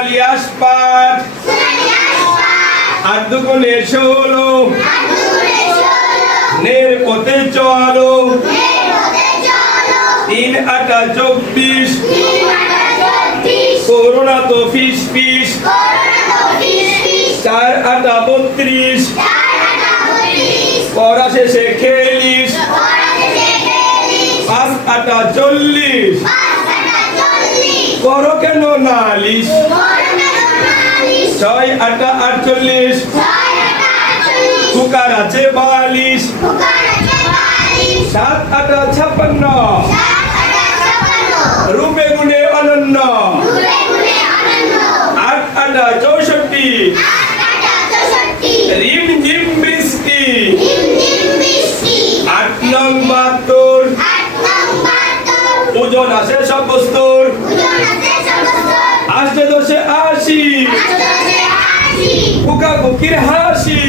সোনালিয়াস পাট 8 দুগুণে 16 নের পথে চলো 3 8 24 করোনা তো ফিস ফিস 4 8 32 পড়া শেষে খেলিস 5 8 40 করো কেন নালিশ 6 8 48 কুকার আছে 42 7 8 56 রূপে গুণে অনন্য 8 8 64 রিম ঝিম বৃষ্টি 8 নং 72 ওজন আছে সব বস্তুর 8 10 80 কুকা কুকির হাসি